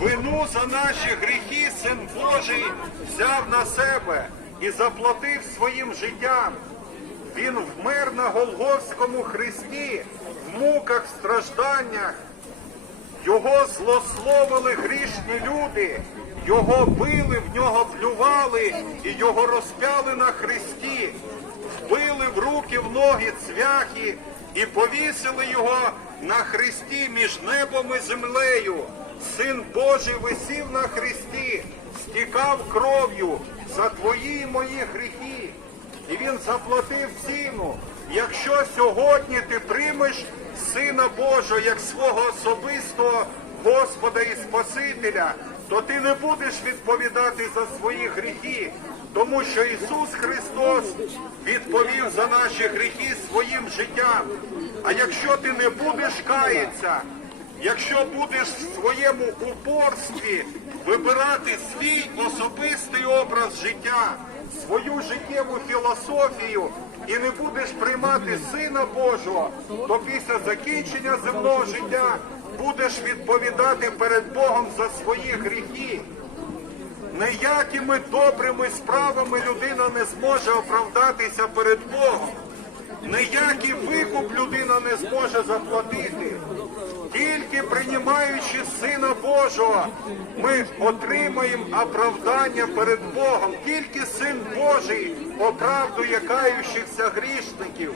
Вину за наші гріхи Син Божий взяв на себе і заплатив своїм життям. Він вмер на Голгофському хресті, в муках, стражданнях. Його злословили грішні люди, його били, в нього плювали і його розпяли на в руки, в ноги цвяхи і повісили його на хресті між небом і землею. Син Божий висів на хресті, стікав кров'ю за твої мої гріхи. І він заплатив ціну. Якщо сьогодні ти приймеш Сина Божого як свого особистого Господа і Спасителя, то ти не будеш відповідати за свої гріхи, тому що Ісус Христос відповів за наші гріхи своїм життям. А якщо ти не будеш каятися, Якщо будеш в своєму упорстві вибирати свій особистий образ життя, свою життєву філософію і не будеш приймати Сина Божого, то після закінчення земного життя будеш відповідати перед Богом за свої гріхи. Ніякими добрими справами людина не зможе оправдатися перед Богом. Ніякий викуп людина не зможе заплатити. Тільки приймаючи Сина Божого, ми отримаємо оправдання перед Богом. Тільки Син Божий оправдує каючихся грішників.